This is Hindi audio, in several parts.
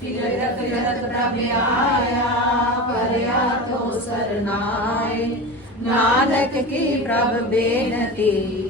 प्रभ आया तो सरनाय नानक की प्रभ बेनती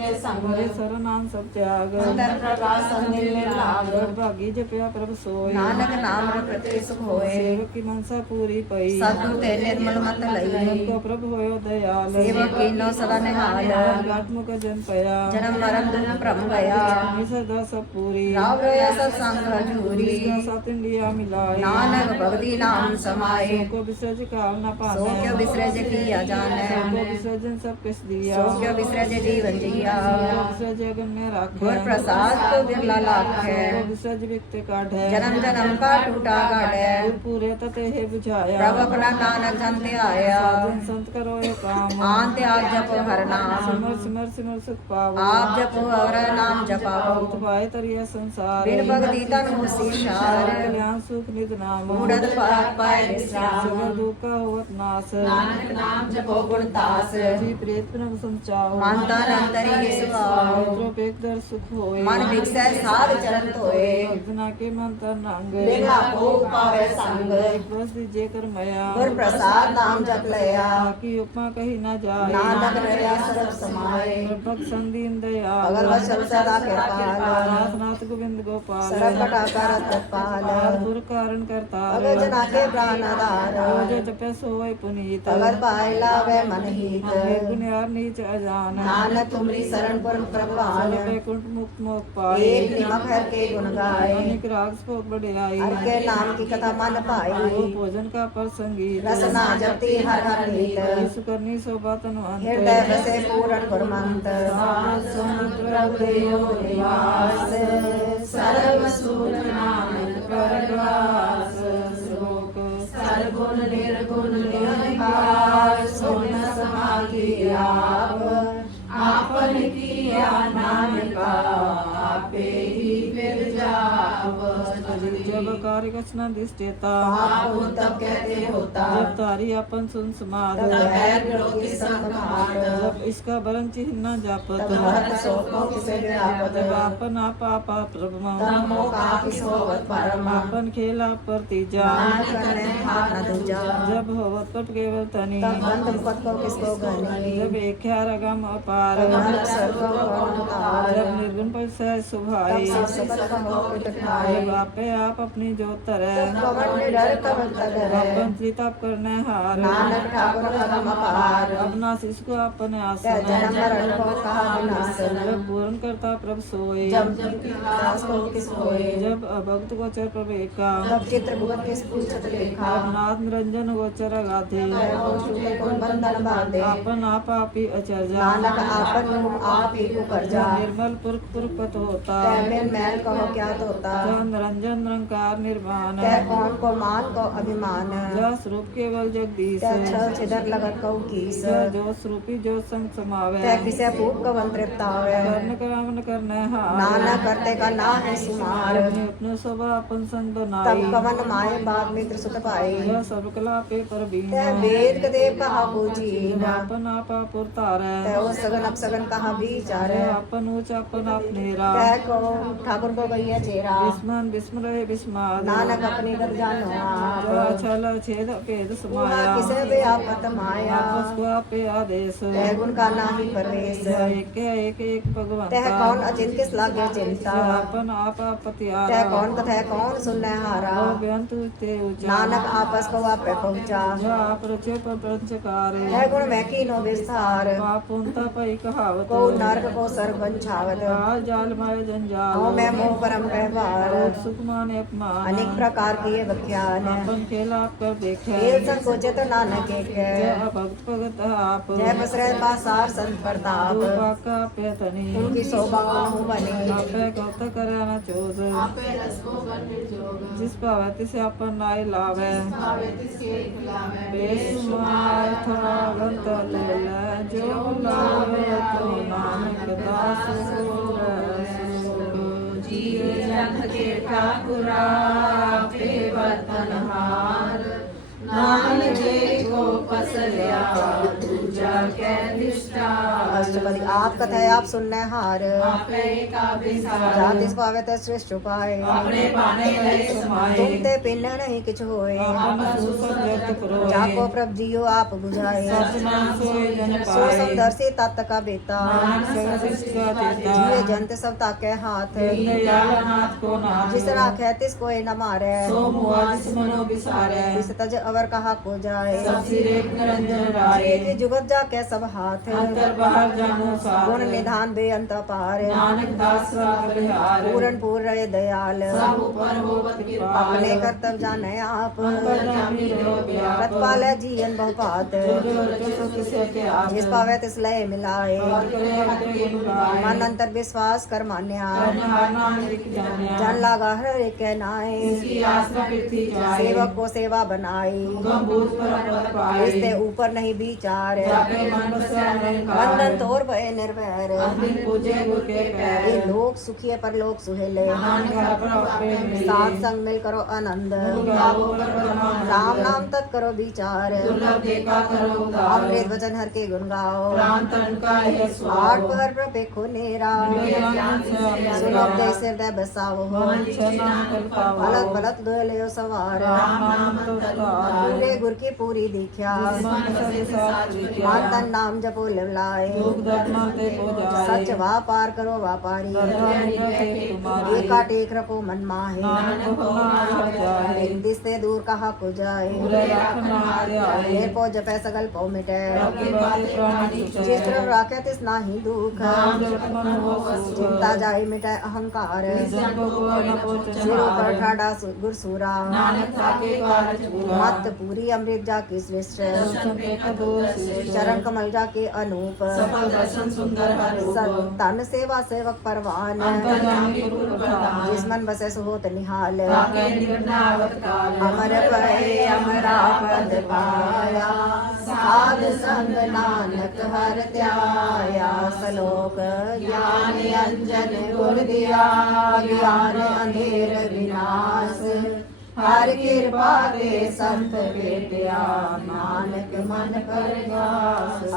के संग। बड़े सरनाम सब त्याग। प्रकाश संदिल में भागी जपया प्रभ सोय नानक नाम प्रति सुख होए। सेवक की मनसा पूरी पई। सतगुर ते निर्मल मत लई। को प्रभ होयो दयाल। सेवक कीनो सदा निहाल। आत्मक जन पया। जन्म मरण दुख भ्रम गया सदा सब पूरी। राव रोया सत्संग हजूरी साथ इंडिया मिलाए। नानक भगति नाम समाए। को विसर्ज काल न सो क्यों विसरज किया जाने। को विसर्जन सब किस दिया। सो क्यों विसरज जीवन जिया को विसर्ज अगन में राखे गुर प्रसाद को बिरला लाख है को विसर्ज व्यक्त काढ़े जन्म जन्म का टूटा गाढ़ गुर पूरे तते हे बुझाया प्रभ अपना नानक जनते आया साधन संत करो ये काम आन त्याग जपो हर नाम सिमर सिमर सिमर सुख पावो आप जपो और नाम जपाओ उतवाए तरिया संसार बिन भगति तन मुसी शार कल्याण सुख निध नाम उड़द पाप पाए विश्राम सगर दुख का होवत नाश नानक नाम जपो गुण दास जी प्रेत प्रभ संचाओ मानता नंतरी सुआओ मित्रोपेक दर सुख होए मन विकसै साध चरण धोए भजना के मंत्र रंग बिरला को पावे संग बस दीजे कर मया गुर प्रसाद नाम जप लया ताकि उपमा कही न जाए नानक रहया सरब समाए भक्त संदीन दयाल अगल वचन सदा कृपाल नाथ नाथ गोविंद गोपाल सरब कटा करत पाल दुर कारण करता अगल जना के प्राण आधार रोज जपे सोए पुनीत अगर पाए लावे मन हित गुनियार नीच अजान नानक तुमरी शरण पर प्रभुआन वैकुंठ मुक्त मोक पाए। एक निमक हर के गुण गाए। अनेक राग स्पोक बढ़ियाई हर के नाम की कथा मन वो पाई भोजन का पर संगीत रसना जपती हर हर नीत सुकरनी शोभा तनुअंत हृदय बसे पूर्ण गुरमंत समुद्र देयो निवास। सर्व सुख नानक परगास किया नानका आपे ही फिर जाव जब कार्य कचना दिष्टेता आप तब कहते होता। जब तारी अपन सुन समाध जब इसका बरन चिन्ह न जापत। तब आपन आप आपा प्रभु आपन खेला पर तीजा। जब होवत पट केवल तनी। जब एक रगम अपार। जब निर्गुण पर सह सुभाई। हो जब आपे आप अपनी कवन तगर अपन त्रिताप करने हार अपना को अपने आसन जब पूर्ण करता प्रभु सोए। जब अभक्त गोचर लेखा जब नाथ निरंजन गोचर गाधे तै बांधे। आपन आप आपी अचर्जा। ही को कर जा निर्मल पुरख होता। तै कहो क्या तोता। निरंजन निरंकार निर्वाण तै कौन को मान को अभिमान जब स्वरूप केवल जगदीश छिदर लगत कौ कीस जो स्वरूपी जो संग समावे तै किसे फूक कवन तृप्तावे कर्ण करावन करने हार नानक करते का ना है सुमार। अपने अपने स्वभाव अपन संग तब कवन माए बाग मित्र सुत पाई। सब कला पे पर बीना वेद कहा पूजी आपा पुरतारे तै ओ सगन अपसगन कहा विचार। आपन ऊंच तै को ठाकुर को चेरा। विस्मन विस्माद नानक अपनी कर जानो जो आप छल छेद भेद वहाँ समाया किसे भी आपत माया आपस को आपे आदेश तै गुण का नाही परवेश एक एक एक तै भगवंता कौन अचिंत किस लागे चिंता आपन आप तै पतियारा कौन कथा कौन सुनने हारा ओ बेअंत ते ऊँचा नानक आपस को आपे पहुँचा जो आप रचे पर प्रपंचकारे तै गुण मैं कीनो विस्तार पाप उनता पई कहावत को नरक को सर बंछावत काल जाल माय जंजाल हो मैं मोह परम व्यवहार सुख माने अपमान मान अनेक प्रकार के ये व्याख्यान आपन के लाभ कर देखे। खेल संकोचे तो नानक एक जय है भक्त भगत आप। जय बसरे पासार संत प्रताप। रूपा का पे तनी। उनकी शोभा कौन बनी। आपे गौत करे न चोज जिस पावती से अपन नाई लावे। बेसुमार था गंत लेला जो लावे तो नानक दास ठाकुरा बर्तनहार नान जे को निष्ठा अष्टपदी आप कथय आप सुनने हार आपे का विसार जाति पावे ते श्रेष्ठ उपाय अपने पाने गए समाए तुम ते पिन नहीं किछ होए आपन सुसत जगत पुरोए जाको प्रभ जियो आप बुझाए सतनाम सोई जन सो पाए समदर्शी तत् का बेता नानक सर्वशिष्ट का देता जिये जंत सब ताके हाथ दयाल नाथ को नाम जिस राखे तिस कोई न मारे सो मुआ जिस मनो बिसारे जिस तज अवर कहा को जाए सब सिरे निरंजन राय जिये जुगत जाके सब हाथ अंतर बाहर जानो गुण साथ निधान बे अंत पार। नानक दास बिहार। पूरन पूर्ण दयाल। सब ऊपर होवत कृपा। अपने कर्तव्य जाने आप। रहो प्रतिपाल जीवन बहुपात। जिस पावे तिस लय मिलाए। मन अंतर विश्वास कर मान्या। जन लागा हर एक नाए। सेवक को सेवा बनाई पर इससे ऊपर नहीं विचार। तोर भय निर्भर पैर ये पर सुहेले नानक हर पर अपने मिले साथ संग मिल करो आनंद। पर राम नाम तक करो विचार। देखा अमृत वचन हर के गुण गाओ। है आठ पहर प्रपेखो नेरा। सुनो सिर दे बसाओ। नाम कर पावो पलक पलक दो लियो सवार। पूरे गुर की पूरी दीख्या मन नाम जपो लिवलाए। योग धर्म ते हो जाए सच व्यापार करो व्यापारी धर्म के तुम्हारी एका टेक रखो मन माहे नानक होना छट जाए हिंदी से दूर कहा को जाए पूरे रखना आरे आए मेर पो जपे सगल पो मिटे आपके बारे प्राण छुटे जिस तरह राखे तिस नाही दुख नाम जप मन हो सुख चिंता जाए मिटे अहंकार जन को को न पोचन सिरों पर ठाडा सु- गुरसूरा नानक थाके कारज पूरा मत पूरी अमृत जाके श्रेष्ठ संते कदोष चरण कमल जाके अनूप सफल दर्शन सुंदर हर रूप तन सेवा सेवक परवान। अंतर्यामी गुरु प्रधान जिस बसे सुहोत निहाल। अमर भय अमरा पद पाया। साध संग नानक हर त्याया। सलोक ज्ञान अंजन गुर दिया। ज्ञान अंधेर विनाश। हर कृपा ते संत भेटिया नानक मन कर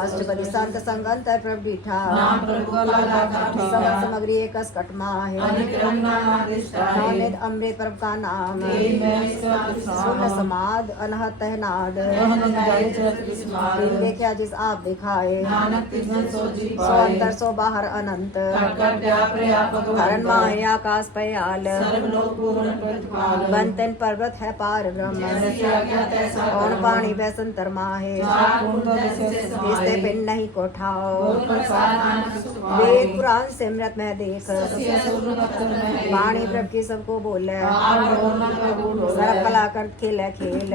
अष्टपदी संत संग अंतर प्रभ बिठा नाम प्रभु लगा सब काठा सामग्री एक है। अमृत प्रभ का नाम हे। मैं सब सुन समाद अनहत नाद देखा जिस आप दिखाए। नानक तिजन सोजी सो पाए। अंतर सो बाहर अनंत। कर हरण माया आकाश पयाल। सर्व लोक पर्वत है पार ब्रह्म। कौन पानी बैसन तरमाहे। चार इससे पिन नहीं को ठाओ और प्रसाद नानक सुख पाए वेद पुराण सिमरत में देख। वाणी प्रभ की सबको बोले। सरब कला कर खेले खेल।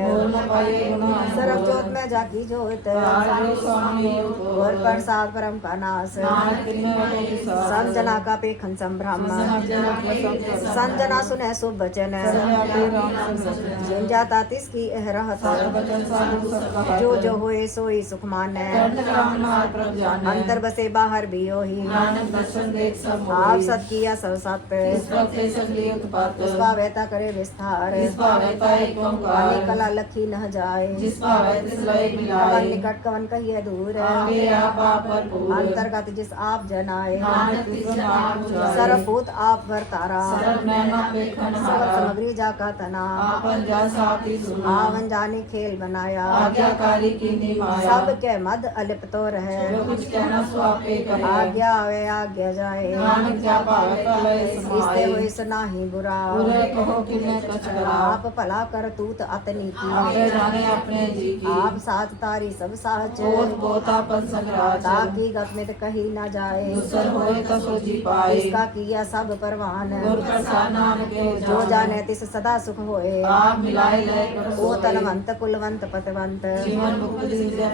सरब जोत में जाकी जोत। स्वामी और प्रसाद परम का नाश। को संजना का पेखन संभ्रम। संजना सुने वचन सर्वव्यापी राम संसद जिन जाता तिसकी रहत। जो जो होए सोई सुख माने जाने अंतर बसे बाहर भी हो। ही आप सत किया सब सत। उसका वहता करे विस्तार। कला लखी न जाए। कवन निकट कवन कहिए दूर। भरपूर अंतर्गत जिस आप जनाए। सर्वभूत आप भरतारा सर्व सामग्री जाका तना। आपन जा साथी सुना। आवन जानी खेल बनाया। आज्ञाकारी की निमाया सब के मद अलिप तो रहे। जो कुछ कहना सो आपे करे। आज्ञा आवे आज्ञा जाए। नानक जा कलय इससे समाए हुई सुनाही बुरा। बुरे कहो कि मैं कछ करा। आप भला कर तूत अतनी आपे की जाने अपने जी की। आप साथ तारी सब साच बोध बोतापन संग्राज ताकि गप में कही न जाए। दूसर होए तो सो जी पाए। इसका किया सब परवान। गुर प्रसाद नाम के जो जाने। तिस सदा सुख होए आप मिलाए लय कर ओ सोए। तनवंत कुलवंत पतवंत जीवन मुक्त दीजिए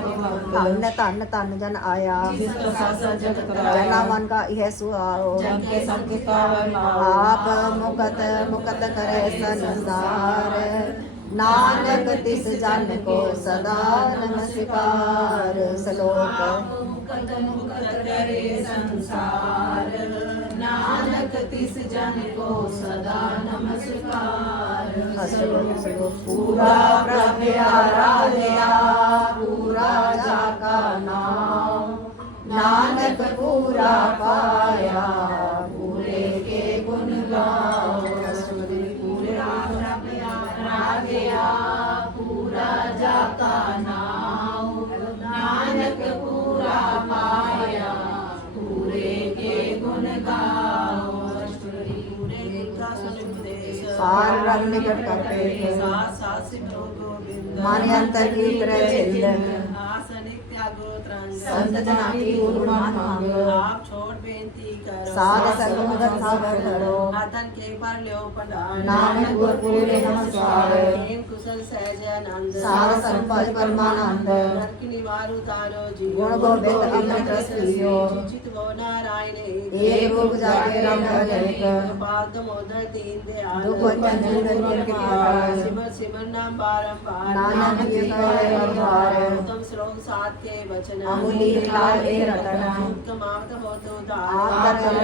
धन धन धन जन आया। जना मन का यह नाओ आप मुकत मुकत करे संसार। नानक तिस जन को सदा नमस्कार। श्लोक मुकत मुकत करे संसार। नानक तिस जन को सदा नमस्कार। पूरा प्रभु आराध्या पूरा जाका नाम। नानक पूरा पाया सार रंग निकट करते गोविंद माने अंतर की तरह आसन संत जना की गुणमान मांग। आप छोड़ साध संग मुगत सागर धरो आतन के पर ल्यो पंडाल नानक गुर पूरे नमस्कार प्रेम कुशल सहज आनंद सार संपद परमानंद नरक निवारु तारो जी गुण गोविंद अमृत रस पियो चित गो नारायण एक रूप जाके रंग अनेक पाद मोदर दीन दयाल दुख भंजन निर्विकार सिमर सिमर नाम बारंबार नानक के कहे अवतार उत्तम श्लोक सात के वचन अमूल्य लाल ए रतन उत्तमावत हो तो को विस्तार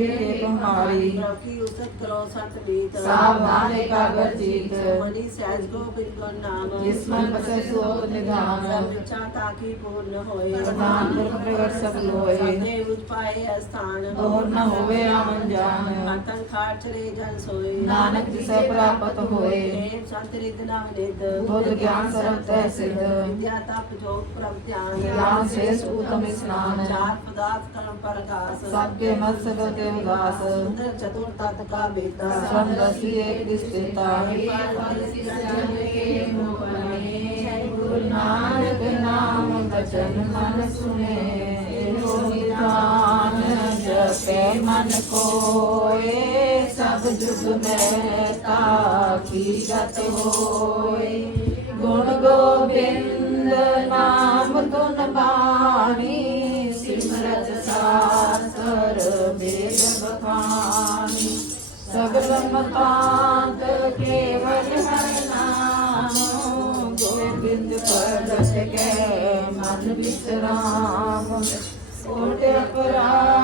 भी तुम्हारी प्रभु की उतत करो संत बीत सावधान एकाग्र जीत मणि सहज को बिल्कुल नाम जिसमन बसे सो निधान सब इच्छा ताकि पूर्ण होए प्रधान पुरख प्रगट सब लोए सदैव उज पाए स्थान और न होवे आमन जान आतन खाट चले जन सोए नानक जिसे प्राप्त होए प्रेम संत रिद नाम निद बुद्ध ज्ञान सर्व तय सिद्ध विद्या तप जोग प्रभ ध्यान ज्ञान शेष उत्तम स्नान चार पदार्थ कर्म प्रकाश सबके मत सगल देवदास सुंदर चतुर तत्व का बेटा रसी एक स्थिता गुरु नानक नाम मन सुने जपे मन कोए सब जुग में ताकी गत होए गुण गोविंद बखानि सकलं मकान्त केवल हरनामो। गोविन्द परत के मन विश्राम कोट अपराध